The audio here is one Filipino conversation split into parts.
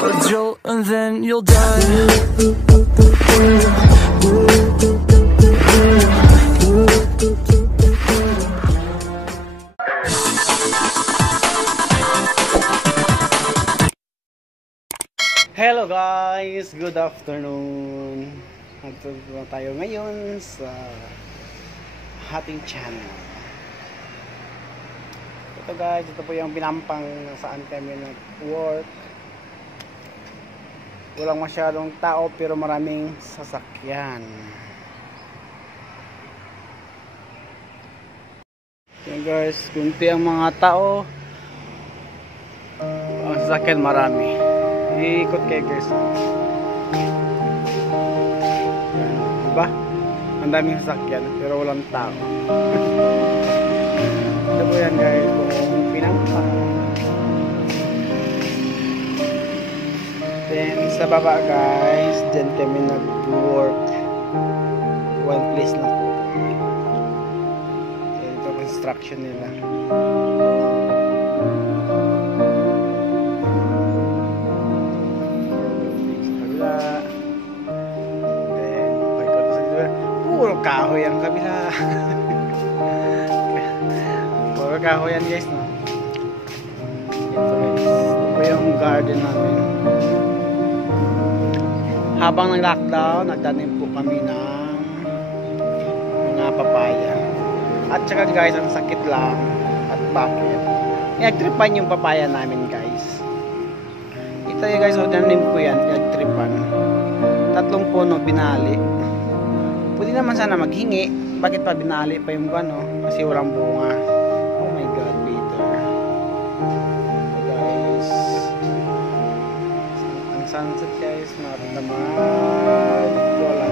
a jolt and then you'll die. Hello guys, good afternoon. Nagtutuwa tayo ngayon sa ating channel. Ito guys, ito po yung binampang saan kami nag-work. Walang masyadong tao pero maraming sasakyan. Yan guys, kunti ang mga tao. Ang sasakyan marami. Iikot kayo guys. Diba? Ang daming sasakyan pero walang tao. Ito po yan guys, kung pinangpang. Then sa baba guys, dyan kami nag-work. One place na po. So, ito construction nila. Puro kahoy ang kabila. Puro kahoy yan guys, no? Ito guys, ito po yung garden namin. Habang nag-lockdown, nagtanim po kami ng mga papaya. At saka guys, ang sakit lang. At bakit? Nagtripan yung papaya namin guys. Ito yung guys, tanim ko yan. Nagtripan. 3 puno binali. Pwede naman sana maghingi. Bakit pa binali pa yung gano? Kasi walang bunga. Oh my god, bitter. So guys, ang sunset guys, maramdaman wala.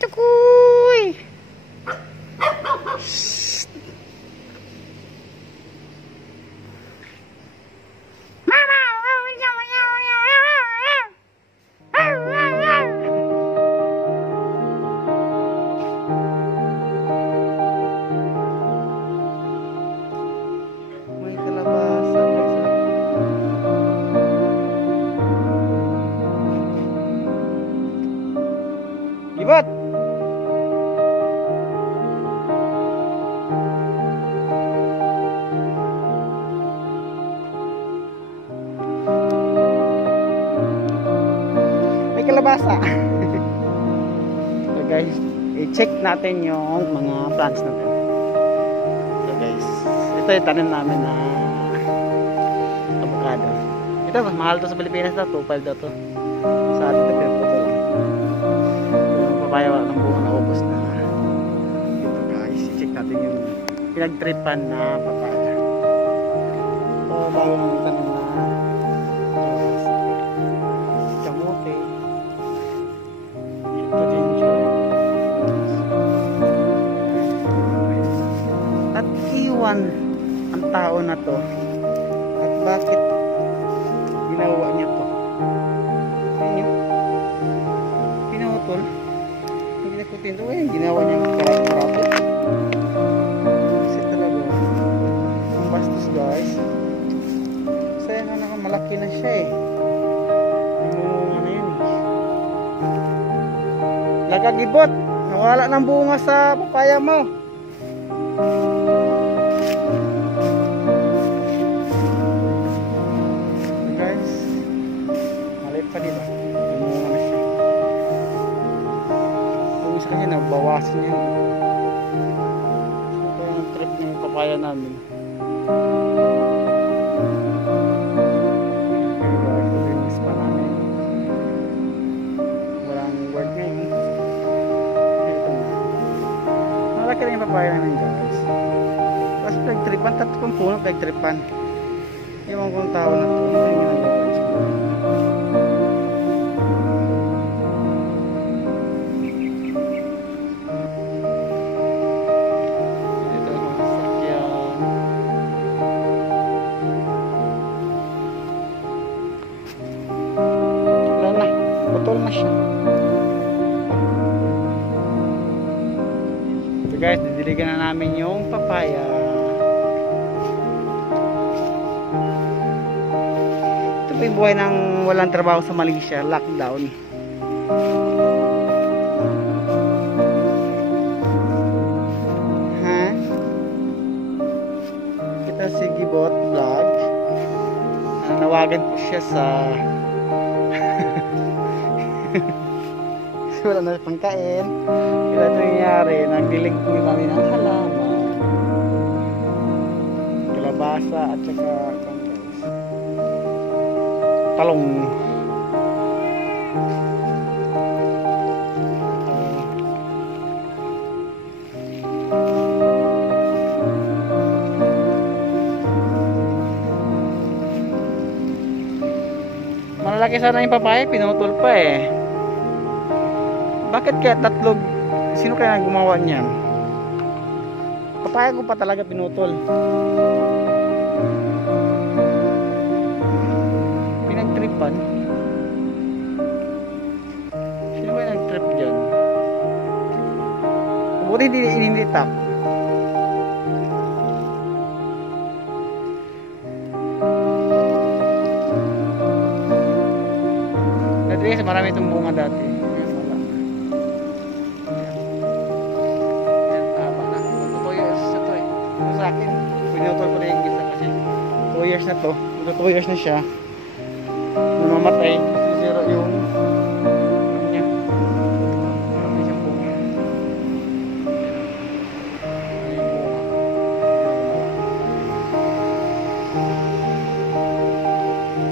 Tukuy. Mama. May kalabasa. Libat. May kalabasa. So guys, i-check natin yung mga plants natin. So guys, ito yung tanim namin na avocado. Ito, mas mahal to sa Pilipinas na, 2.5 daw to. Sa atin ito, pero ito lang. Papaya wala ng bunga na ubos na. Ito guys, i-check natin yung pinagtripan na papaya. So, bago ng tanim na kamote. Ito din dyan. At iwan ang tao na to. At bakit ginawa niya to? Ayun yun. Pinutol. Hindi nakutin ito. Ayun, ginawa niya ng karat-karat. Kasi talaga ang bastos guys. Saya nga nakamalaki na siya eh. Namunga na yun eh. Lagagibot. Nawala ng bunga sa papaya mo. Guys, maliit pa dito. Namunga na siya. Sa kanya nabawasan niya. Ito yung trip ng papaya namin. Malaki rin yung papaya namin guys. Tapos pinagtripan, 3 puno pinagtripan. Ewan kong tao na to. Ano yung ginagawa? Ito ang mga sasakyan. Wala na. Putol na siya. Ito guys, didiligan na namin yung papaya. Ito po yung buhay ng walang trabaho sa Malaysia. Lockdown. Ha? Kita si Gibot Vlog. Nawagan ko siya sa wala na pangkain. Kaya ito nangyari, nagdilig po kami ng halaman, kalabasa at saka talong. Malalaki sana yung papaya, pinutol pa eh. Bakit kaya tatlog? Sino kaya gumawa niyan? Papaya ko pa talaga pinutol. Pinagtripan. Sino kaya nagtrip dyan? Buti hindi ininitak. Dati kasi marami itong bunga dati. Sa akin, pinutol ko na yung gisa kasi 2 years na to. 2 years na siya. Namamatay. Zero yung niya. Marami siyang bunga.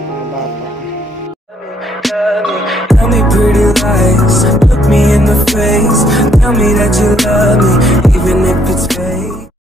Mga bata. Tell me pretty lies, look me in the face. Tell me that you love me, even if it's fake.